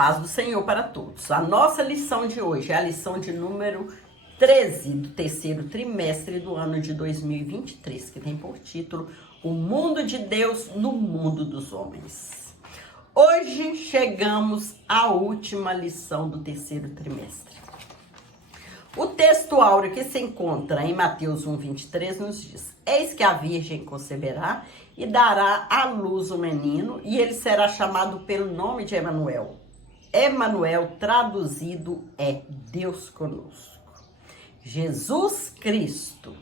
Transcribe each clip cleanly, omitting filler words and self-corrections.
paz do Senhor para todos. A nossa lição de hoje é a lição de número 13 do terceiro trimestre do ano de 2023, que tem por título O Mundo de Deus no Mundo dos Homens. Hoje chegamos à última lição do terceiro trimestre. O texto áureo que se encontra em Mateus 1:23 nos diz: Eis que a Virgem conceberá e dará à luz um menino, e ele será chamado pelo nome de Emanuel. Emanuel, traduzido, é Deus conosco. Jesus Cristo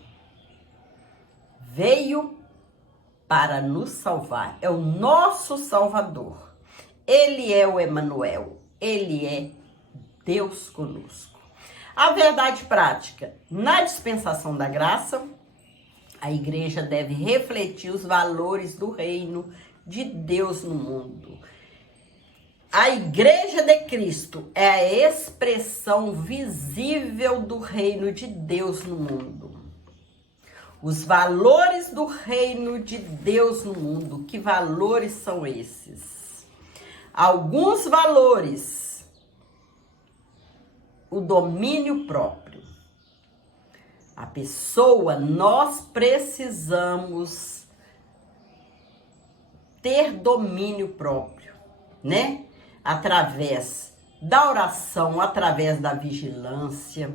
veio para nos salvar. É o nosso Salvador. Ele é o Emanuel. Ele é Deus conosco. A verdade prática: na dispensação da graça, a igreja deve refletir os valores do reino de Deus no mundo. A igreja de Cristo é a expressão visível do reino de Deus no mundo. Os valores do reino de Deus no mundo, que valores são esses? Alguns valores: o domínio próprio. A pessoa, nós precisamos ter domínio próprio, né? Através da oração, através da vigilância,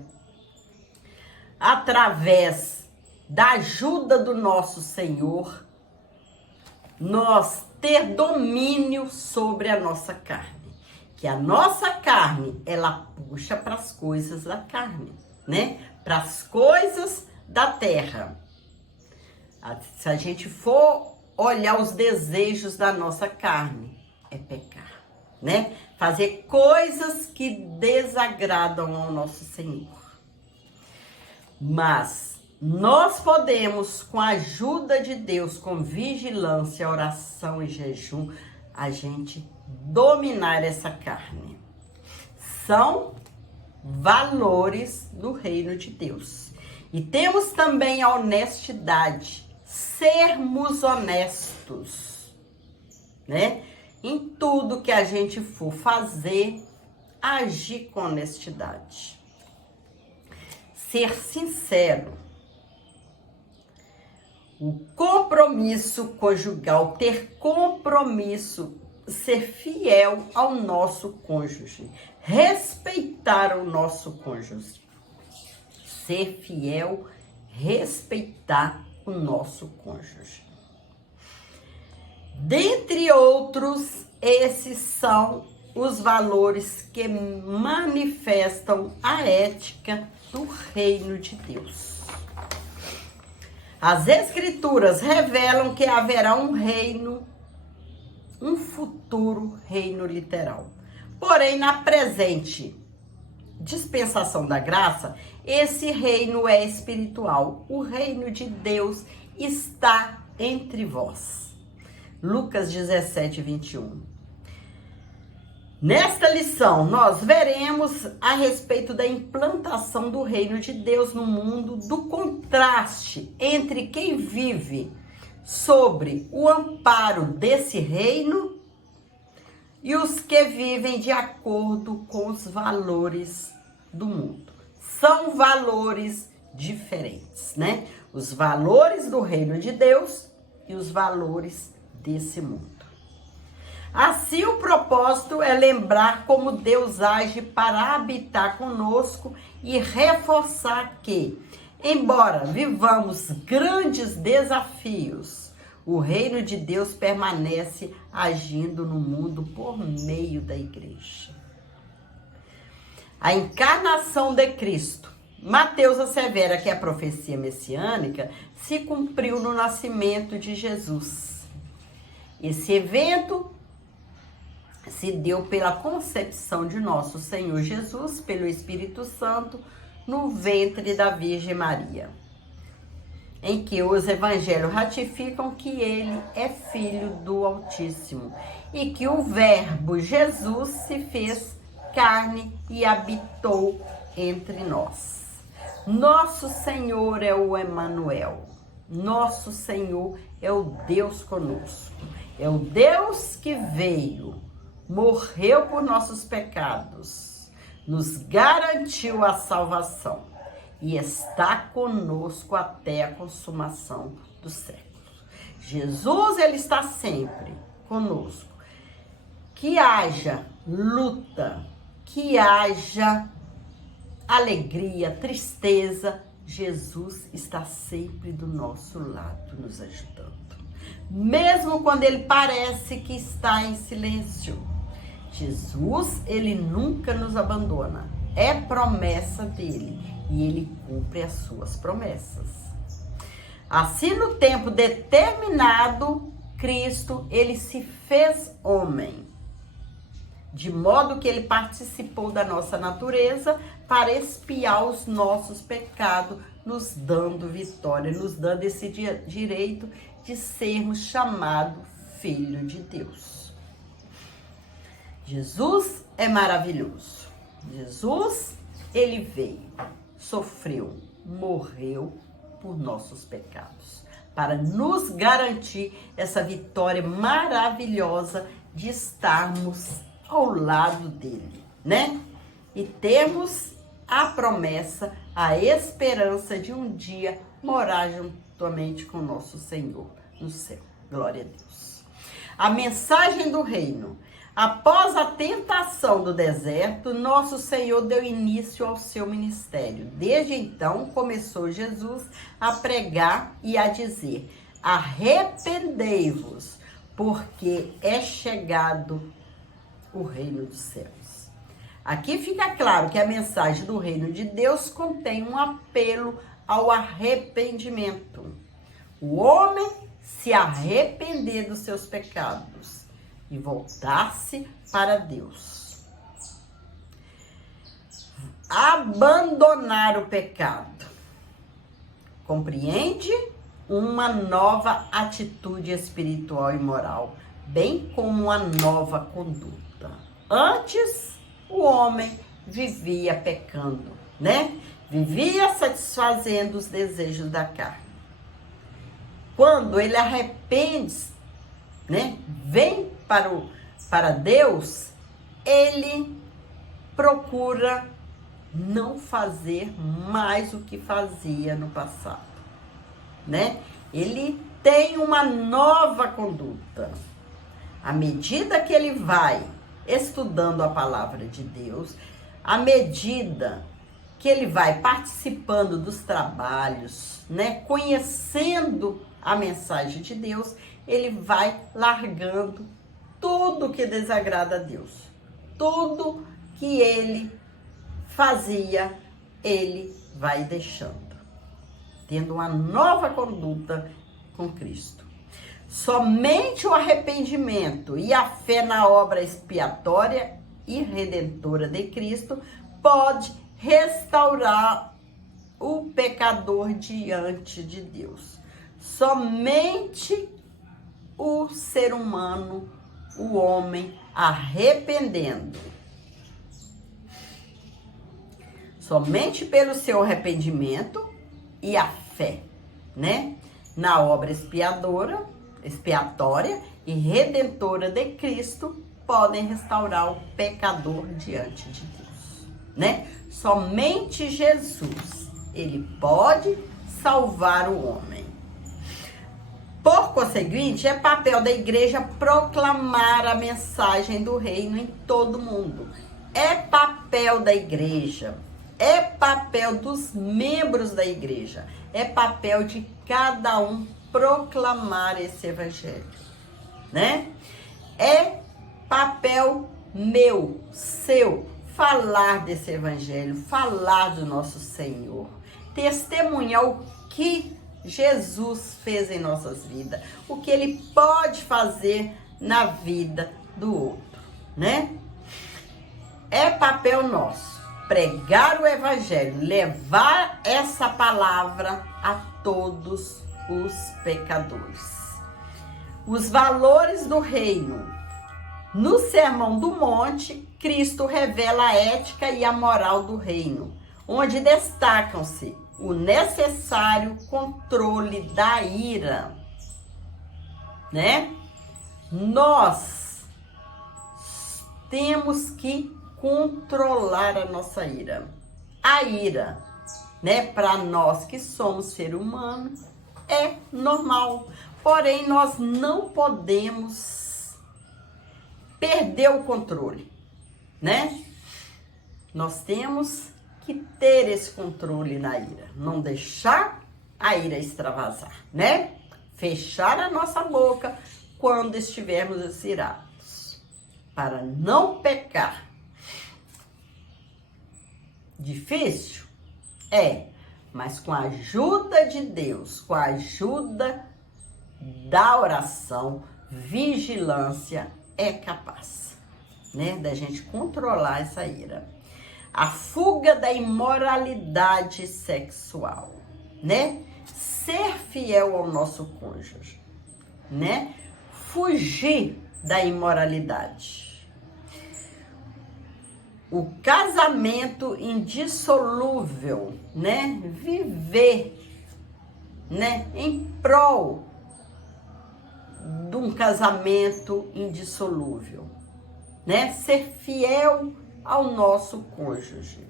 através da ajuda do nosso Senhor, nós ter domínio sobre a nossa carne. Que a nossa carne, ela puxa para as coisas da carne, né? Para as coisas da terra. Se a gente for olhar os desejos da nossa carne, é pecar, né? Fazer coisas que desagradam ao nosso Senhor. Mas nós podemos, com a ajuda de Deus, com vigilância, oração e jejum, a gente dominar essa carne. São valores do reino de Deus. E temos também a honestidade, sermos honestos, né? Em tudo que a gente for fazer, agir com honestidade. Ser sincero. O compromisso conjugal, ter compromisso, ser fiel ao nosso cônjuge, respeitar o nosso cônjuge, ser fiel, respeitar o nosso cônjuge. Dentre outros, esses são os valores que manifestam a ética do reino de Deus. As Escrituras revelam que haverá um reino, um futuro reino literal. Porém, na presente dispensação da graça, esse reino é espiritual. O reino de Deus está entre vós. Lucas 17:21. Nesta lição, nós veremos a respeito da implantação do reino de Deus no mundo, do contraste entre quem vive sobre o amparo desse reino e os que vivem de acordo com os valores do mundo. São valores diferentes, né? Os valores do reino de Deus e os valores desse mundo. Assim, o propósito é lembrar como Deus age para habitar conosco e reforçar que, embora vivamos grandes desafios, o reino de Deus permanece agindo no mundo por meio da igreja. A encarnação de Cristo. Mateus assevera que a profecia messiânica se cumpriu no nascimento de Jesus. Esse evento se deu pela concepção de nosso Senhor Jesus, pelo Espírito Santo, no ventre da Virgem Maria, em que os evangelhos ratificam que ele é filho do Altíssimo e que o Verbo Jesus se fez carne e habitou entre nós. Nosso Senhor é o Emanuel. Nosso Senhor é o Deus conosco. É o Deus que veio morreu por nossos pecados, nos garantiu a salvação e está conosco até a consumação dos séculos. Jesus, ele está sempre conosco. Que haja luta, que haja alegria, tristeza, Jesus está sempre do nosso lado, nos ajudando. Mesmo quando ele parece que está em silêncio, Jesus, ele nunca nos abandona. É promessa dele e ele cumpre as suas promessas. Assim, no tempo determinado, Cristo, ele se fez homem, de modo que ele participou da nossa natureza para expiar os nossos pecados, nos dando vitória, nos dando esse direito de sermos chamados filho de Deus. Jesus é maravilhoso. Jesus, ele veio, sofreu, morreu por nossos pecados, para nos garantir essa vitória maravilhosa de estarmos ao lado dele, né? E temos a promessa, a esperança de um dia morar juntamente com nosso Senhor no céu. Glória a Deus. A mensagem do reino. Após a tentação do deserto, nosso Senhor deu início ao seu ministério. Desde então, começou Jesus a pregar e a dizer: arrependei-vos, porque é chegado o reino dos céus. Aqui fica claro que a mensagem do reino de Deus contém um apelo ao arrependimento. O homem se arrepender dos seus pecados e voltar-se para Deus. Abandonar o pecado compreende uma nova atitude espiritual e moral, bem como uma nova conduta. Antes, o homem vivia pecando, né? Vivia satisfazendo os desejos da carne. Quando ele arrepende, né? Vem para Deus, ele procura não fazer mais o que fazia no passado, né? Ele tem uma nova conduta. À medida que ele vai estudando a palavra de Deus, à medida que ele vai participando dos trabalhos, né, conhecendo a mensagem de Deus, ele vai largando tudo que desagrada a Deus. Tudo que ele fazia, ele vai deixando, tendo uma nova conduta com Cristo. Somente o arrependimento e a fé na obra expiatória e redentora de Cristo pode restaurar o pecador diante de Deus. Somente o ser humano, o homem, arrependendo, somente pelo seu arrependimento e a fé, né, na obra expiatória e redentora de Cristo, podem restaurar o pecador diante de Deus, né? Somente Jesus, ele pode salvar o homem. Por conseguinte, é papel da igreja proclamar a mensagem do reino em todo o mundo. É papel da igreja, é papel dos membros da igreja, é papel de cada um proclamar esse evangelho, né? É papel meu, seu, falar desse evangelho, falar do nosso Senhor, testemunhar o que Jesus fez em nossas vidas, o que ele pode fazer na vida do outro, né? É papel nosso pregar o evangelho, levar essa palavra a todos os pecadores. Os valores do reino. No Sermão do Monte, Cristo revela a ética e a moral do reino, onde destacam-se o necessário controle da ira, né? Nós temos que controlar a nossa ira. A ira, né, para nós que somos ser humano, é normal. Porém, nós não podemos perder o controle, né? Nós temos que ter esse controle na ira, não deixar a ira extravasar, né? Fechar a nossa boca quando estivermos irados, para não pecar. Difícil? É, mas com a ajuda de Deus, com a ajuda da oração, vigilância, é capaz, né, da gente controlar essa ira. A fuga da imoralidade sexual, né? Ser fiel ao nosso cônjuge, né? Fugir da imoralidade. O casamento indissolúvel, né? Viver, né, em prol de um casamento indissolúvel, né? Ser fiel ao nosso cônjuge.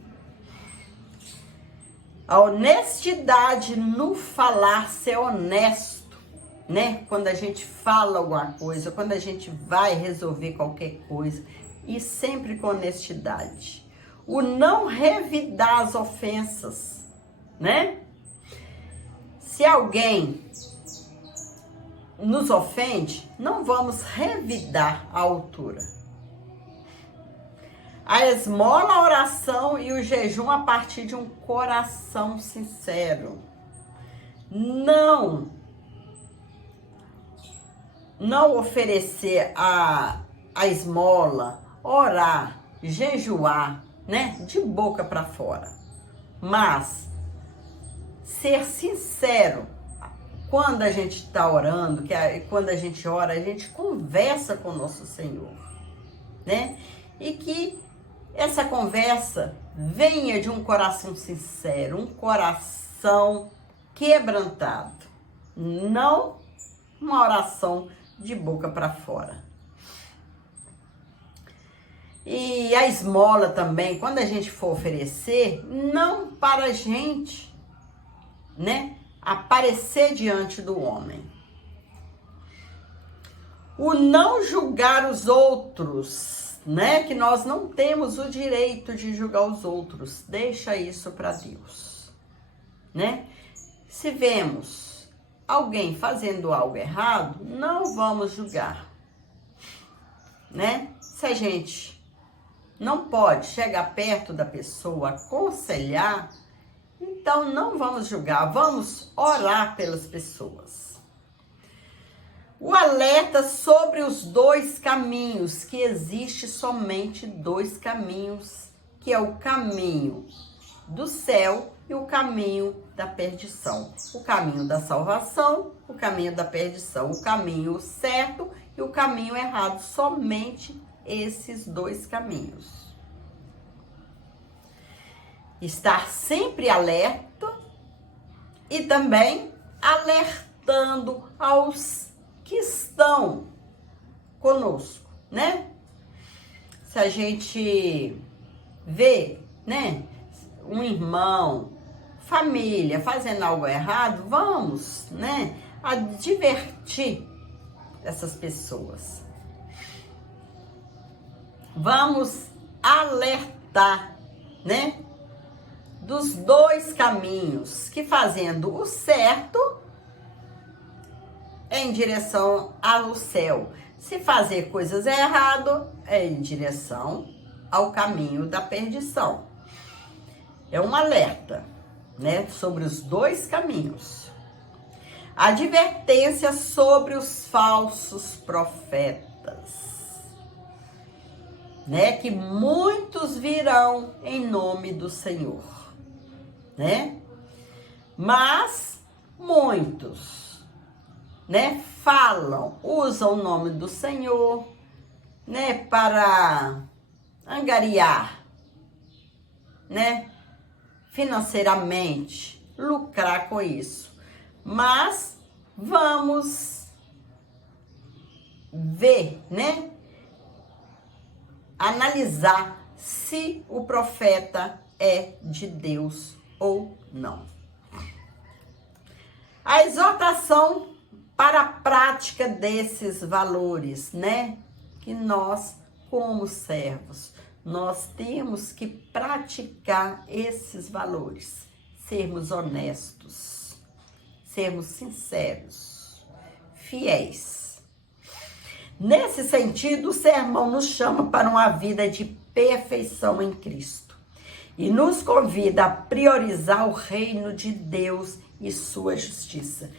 A honestidade no falar, ser honesto, né? Quando a gente fala alguma coisa, quando a gente vai resolver qualquer coisa, e sempre com honestidade. O não revidar as ofensas, né? Se alguém nos ofende, não vamos revidar a altura. A esmola, a oração e o jejum a partir de um coração sincero. Não oferecer a esmola, orar, jejuar, né, de boca para fora. Mas ser sincero. Quando a gente está orando, quando a gente ora, a gente conversa com o nosso Senhor, né? E que essa conversa venha de um coração sincero, um coração quebrantado, não uma oração de boca para fora. E a esmola também, quando a gente for oferecer, não para a gente, né, aparecer diante do homem. O não julgar os outros, né? Que nós não temos o direito de julgar os outros. Deixa isso para Deus, né? Se vemos alguém fazendo algo errado, não vamos julgar, né? Se a gente não pode chegar perto da pessoa, aconselhar, então não vamos julgar, vamos orar pelas pessoas. O alerta sobre os dois caminhos, que existe somente dois caminhos, que é o caminho do céu e o caminho da perdição. O caminho da salvação, o caminho da perdição, o caminho certo e o caminho errado, somente esses dois caminhos. Estar sempre alerta e também alertando aos que estão conosco, né? Se a gente vê, né, um irmão, família fazendo algo errado, vamos, né, advertir essas pessoas. Vamos alertar, né, dos dois caminhos, que fazendo o certo é em direção ao céu. Se fazer coisas erradas, é em direção ao caminho da perdição. É um alerta, né, sobre os dois caminhos. Advertência sobre os falsos profetas, né, que muitos virão em nome do Senhor, né? Mas muitos, né, falam, usam o nome do Senhor, né, para angariar, né, financeiramente, lucrar com isso. Mas vamos ver, né, analisar se o profeta é de Deus ou não. A exortação para a prática desses valores, né? Que nós, como servos, nós temos que praticar esses valores, sermos honestos, sermos sinceros, fiéis. Nesse sentido, o sermão nos chama para uma vida de perfeição em Cristo e nos convida a priorizar o reino de Deus e sua justiça.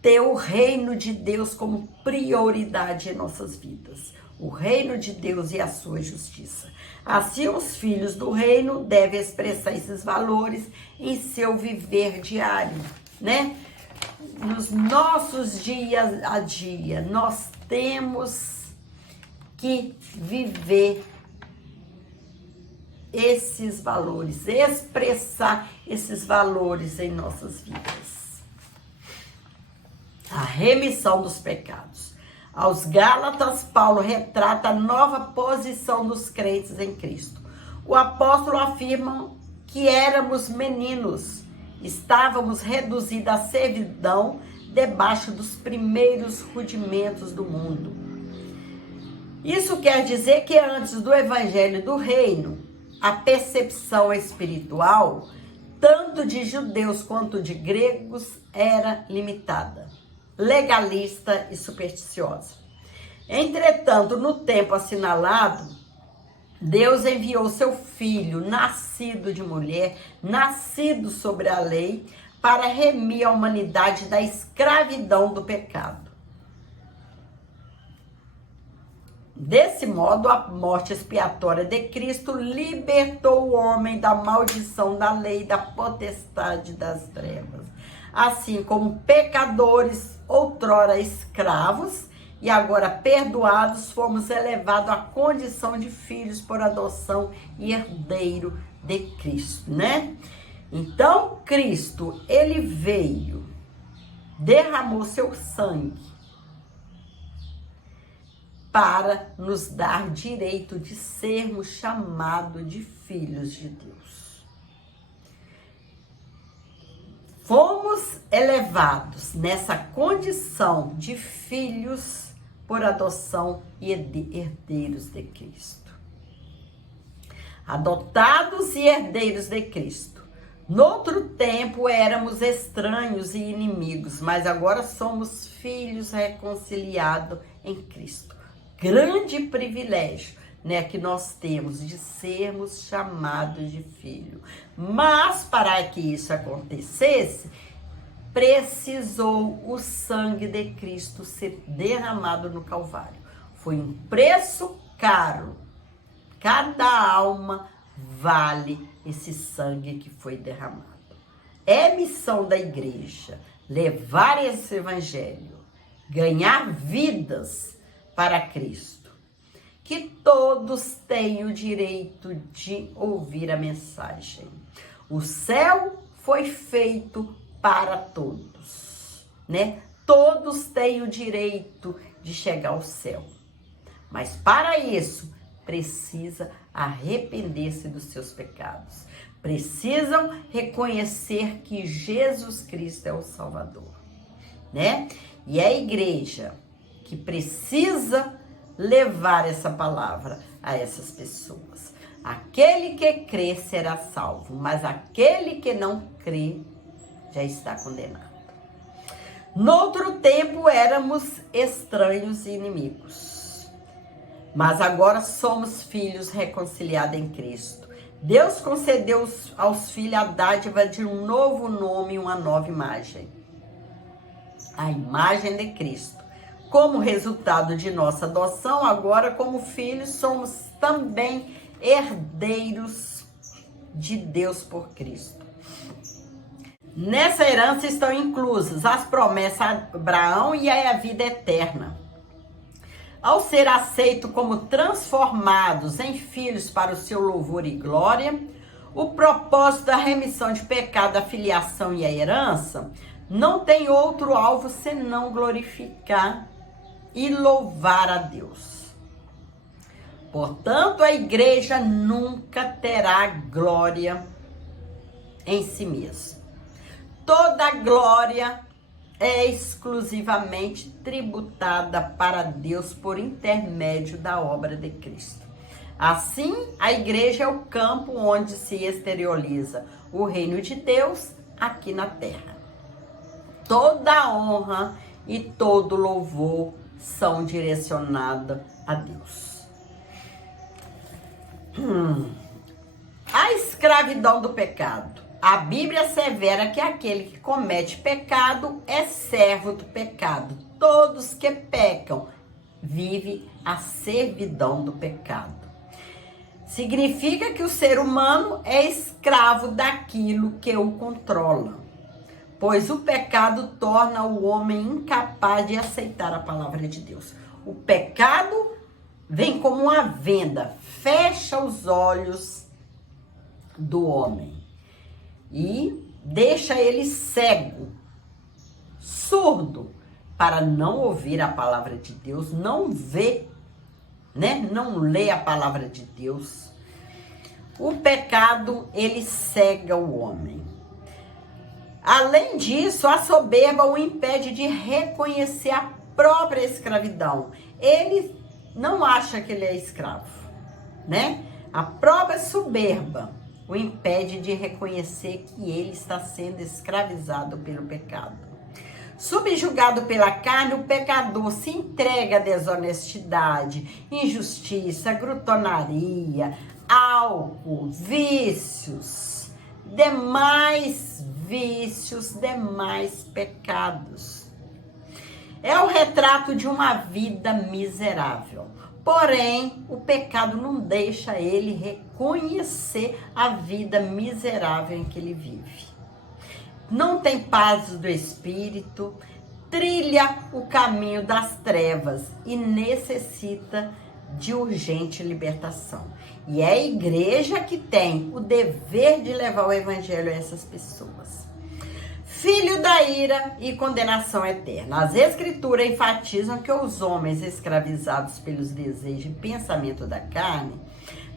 Ter o reino de Deus como prioridade em nossas vidas. O reino de Deus e a sua justiça. Assim, os filhos do reino devem expressar esses valores em seu viver diário, né? Nos nossos dias a dia, nós temos que viver esses valores, expressar esses valores em nossas vidas. A remissão dos pecados. Aos Gálatas, Paulo retrata a nova posição dos crentes em Cristo. O apóstolo afirma que éramos meninos, estávamos reduzidos à servidão debaixo dos primeiros rudimentos do mundo. Isso quer dizer que antes do evangelho do reino, a percepção espiritual, tanto de judeus quanto de gregos, era limitada, legalista e supersticiosa. Entretanto, no tempo assinalado, Deus enviou seu filho, nascido de mulher, nascido sobre a lei, para remir a humanidade da escravidão do pecado. Desse modo, a morte expiatória de Cristo libertou o homem da maldição da lei, da potestade das trevas. Assim como pecadores, outrora escravos, e agora perdoados, fomos elevados à condição de filhos por adoção e herdeiro de Cristo, né? Então, Cristo, ele veio, derramou seu sangue para nos dar direito de sermos chamados de filhos de Deus. Fomos elevados nessa condição de filhos por adoção e herdeiros de Cristo. Adotados e herdeiros de Cristo. Noutro tempo éramos estranhos e inimigos, mas agora somos filhos reconciliados em Cristo. Grande privilégio, né, que nós temos de sermos chamados de filho. Mas para que isso acontecesse, precisou o sangue de Cristo ser derramado no Calvário. Foi um preço caro. Cada alma vale esse sangue que foi derramado. É missão da igreja levar esse evangelho, ganhar vidas para Cristo. Que todos têm o direito de ouvir a mensagem. O céu foi feito para todos, né? Todos têm o direito de chegar ao céu. Mas para isso, precisa arrepender-se dos seus pecados. Precisam reconhecer que Jesus Cristo é o Salvador, né? E é a igreja que precisa levar essa palavra a essas pessoas. Aquele que crê será salvo, mas aquele que não crê já está condenado. Noutro tempo éramos estranhos e inimigos, mas agora somos filhos reconciliados em Cristo. Deus concedeu aos filhos a dádiva de um novo nome e uma nova imagem. A imagem de Cristo. Como resultado de nossa adoção, agora como filhos, somos também herdeiros de Deus por Cristo. Nessa herança estão inclusas as promessas a Abraão e a vida eterna. Ao ser aceito como transformados em filhos para o seu louvor e glória, o propósito da remissão de pecado, a filiação e a herança não tem outro alvo senão glorificar e louvar a Deus. Portanto, a igreja nunca terá glória em si mesma. Toda glória é exclusivamente tributada para Deus por intermédio da obra de Cristo. Assim, a igreja é o campo onde se exterioriza o reino de Deus aqui na terra. Toda honra e todo louvor são direcionados a Deus. A escravidão do pecado. A Bíblia assevera que aquele que comete pecado é servo do pecado. Todos que pecam vivem a servidão do pecado. Significa que o ser humano é escravo daquilo que o controla, pois o pecado torna o homem incapaz de aceitar a palavra de Deus. O pecado vem como uma venda, fecha os olhos do homem e deixa ele cego, surdo, para não ouvir a palavra de Deus, não ver, não lê a palavra de Deus. O pecado, ele cega o homem. Além disso, a soberba o impede de reconhecer a própria escravidão. Ele não acha que ele é escravo, A própria soberba o impede de reconhecer que ele está sendo escravizado pelo pecado. Subjugado pela carne, o pecador se entrega à desonestidade, injustiça, glutonaria, álcool, vícios, demais pecados. É o retrato de uma vida miserável. Porém, o pecado não deixa ele reconhecer a vida miserável em que ele vive. Não tem paz do espírito, trilha o caminho das trevas e necessita de urgente libertação. E é a igreja que tem o dever de levar o evangelho a essas pessoas. Filho da ira e condenação eterna. As escrituras enfatizam que os homens escravizados pelos desejos e pensamento da carne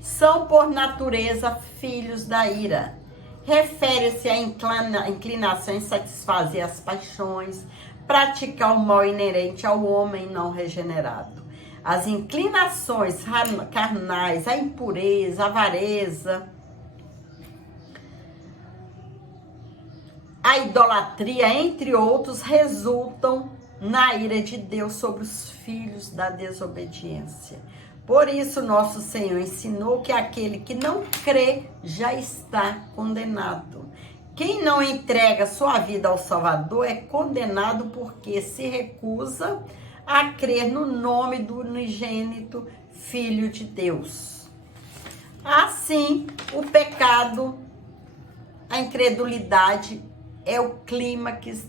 são, por natureza, filhos da ira. Refere-se à inclinação em satisfazer as paixões, praticar o mal inerente ao homem não regenerado. As inclinações carnais, a impureza, a avareza, a idolatria, entre outros, resultam na ira de Deus sobre os filhos da desobediência. Por isso, nosso Senhor ensinou que aquele que não crê já está condenado. Quem não entrega sua vida ao Salvador é condenado porque se recusa a crer no nome do unigênito Filho de Deus. Assim, o pecado, a incredulidade é o clímax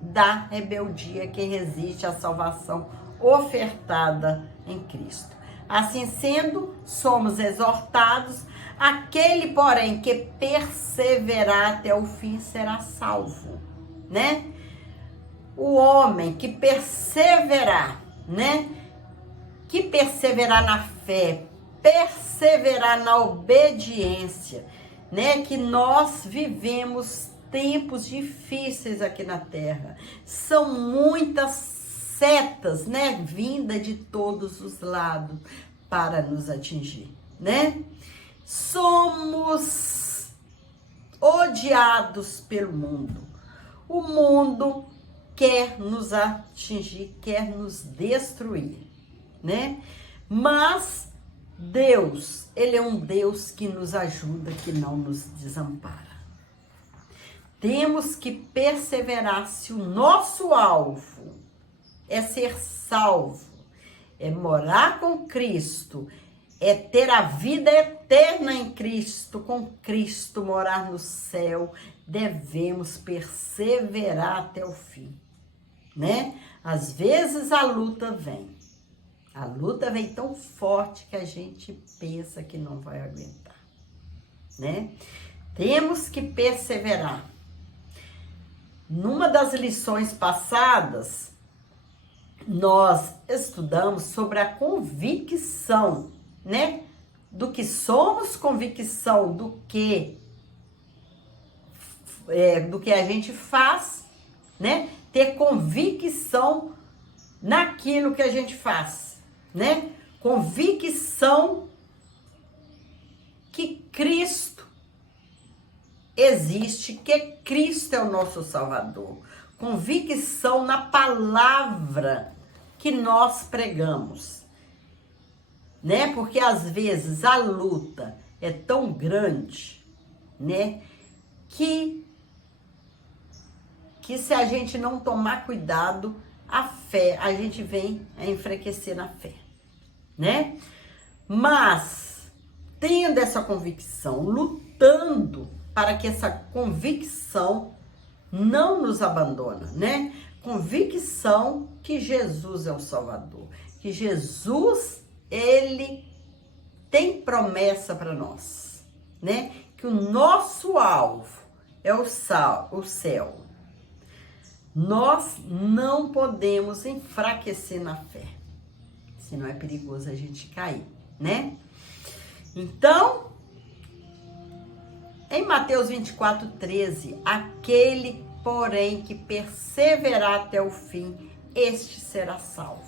da rebeldia que resiste à salvação ofertada em Cristo. Assim sendo, somos exortados, aquele, porém, que perseverar até o fim será salvo, O homem que perseverar, Que perseverar na fé, perseverar na obediência, Que nós vivemos tempos difíceis aqui na terra. São muitas setas, vinda de todos os lados para nos atingir, Somos odiados pelo mundo. O mundo quer nos atingir, quer nos destruir, Mas Deus, Ele é um Deus que nos ajuda, que não nos desampara. Temos que perseverar se o nosso alvo é ser salvo, é morar com Cristo, é ter a vida eterna em Cristo, com Cristo morar no céu. Devemos perseverar até o fim, Às vezes a luta vem tão forte que a gente pensa que não vai aguentar, Temos que perseverar. Numa das lições passadas, nós estudamos sobre a convicção né? Do que somos, convicção do que a gente faz, né? Ter convicção naquilo que a gente faz, né? Convicção que Cristo existe, que Cristo é o nosso Salvador. Convicção na palavra que nós pregamos, né? Porque às vezes a luta é tão grande, né? Que se a gente não tomar cuidado, a gente vem a enfraquecer na fé, né? Mas, tendo essa convicção, lutando para que essa convicção não nos abandona, né? Convicção que Jesus é o Salvador, que Jesus, ele tem promessa para nós, né? Que o nosso alvo é o céu. Nós não podemos enfraquecer na fé, senão é perigoso a gente cair, né? Então, em Mateus 24:13, aquele, porém, que perseverar até o fim, este será salvo.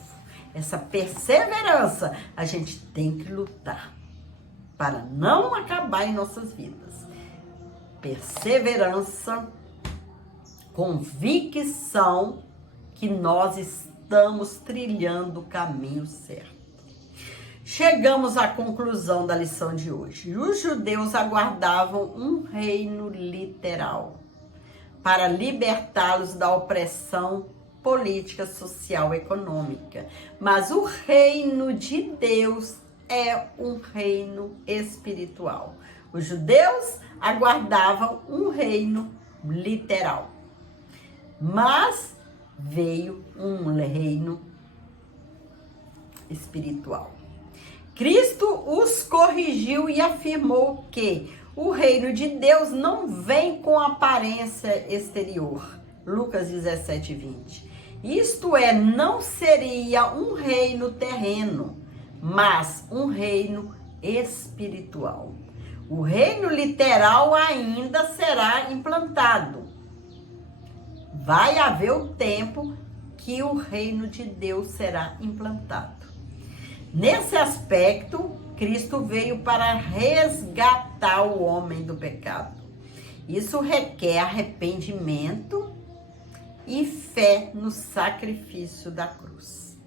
Essa perseverança, a gente tem que lutar para não acabar em nossas vidas. Perseverança, convicção que nós estamos trilhando o caminho certo. Chegamos à conclusão da lição de hoje. Os judeus aguardavam um reino literal para libertá-los da opressão política, social, econômica. Mas o reino de Deus é um reino espiritual. Os judeus aguardavam um reino literal, mas veio um reino espiritual. Cristo os corrigiu e afirmou que o reino de Deus não vem com aparência exterior. Lucas 17:20. Isto é, não seria um reino terreno, mas um reino espiritual. O reino literal ainda será implantado. Vai haver o tempo que o reino de Deus será implantado. Nesse aspecto, Cristo veio para resgatar o homem do pecado. Isso requer arrependimento e fé no sacrifício da cruz,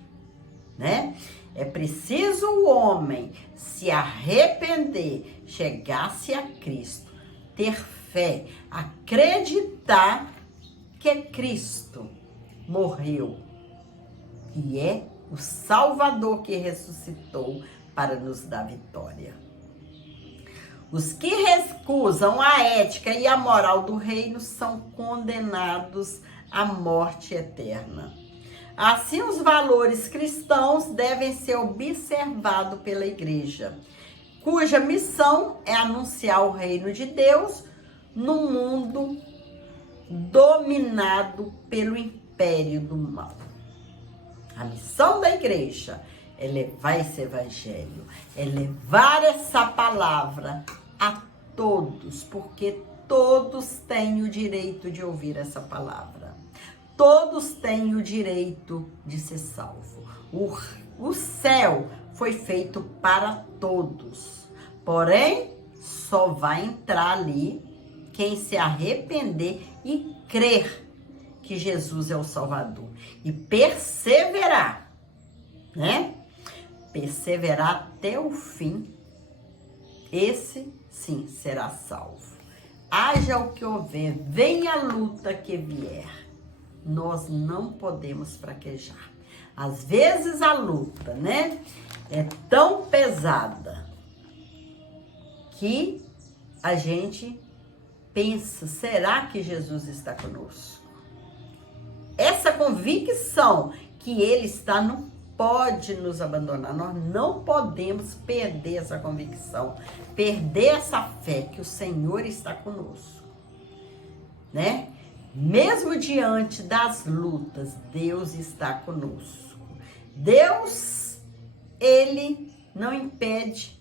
né? É preciso o homem se arrepender, chegar-se a Cristo, ter fé, acreditar que Cristo morreu e é o Salvador que ressuscitou para nos dar vitória. Os que recusam a ética e a moral do reino são condenados à morte eterna. Assim, os valores cristãos devem ser observados pela igreja, cuja missão é anunciar o reino de Deus no mundo dominado pelo império do mal. A missão da igreja é levar esse evangelho, é levar essa palavra a todos, porque todos têm o direito de ouvir essa palavra. Todos têm o direito de ser salvo. O céu foi feito para todos, porém, só vai entrar ali quem se arrepender e crer que Jesus é o Salvador e perseverar, né? Perseverar até o fim, esse sim será salvo. Haja o que houver, venha a luta que vier, nós não podemos fraquejar. Às vezes a luta, né, é tão pesada que a gente pensa, será que Jesus está conosco? Essa convicção que ele está não pode nos abandonar. Nós não podemos perder essa convicção, perder essa fé que o Senhor está conosco, né? Mesmo diante das lutas, Deus está conosco. Deus, ele não impede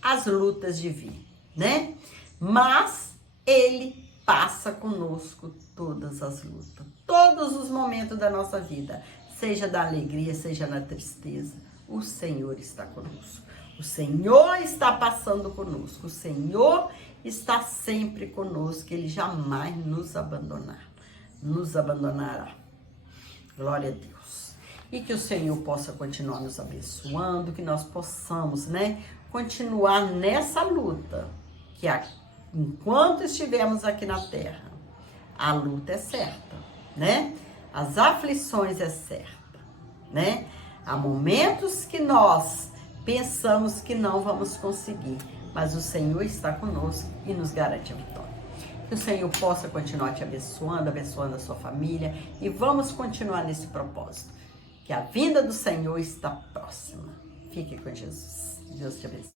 as lutas de vir, né? Mas Ele passa conosco todas as lutas, todos os momentos da nossa vida, seja da alegria, seja na tristeza, o Senhor está conosco. O Senhor está passando conosco, o Senhor está sempre conosco, Ele jamais nos abandonará. Glória a Deus. E que o Senhor possa continuar nos abençoando, que nós possamos, né, continuar nessa luta, que enquanto estivermos aqui na terra, a luta é certa, né? As aflições é certa, né? Há momentos que nós pensamos que não vamos conseguir, mas o Senhor está conosco e nos garante a vitória. Que o Senhor possa continuar te abençoando, abençoando a sua família, e vamos continuar nesse propósito, que a vinda do Senhor está próxima. Fique com Jesus. Deus te abençoe.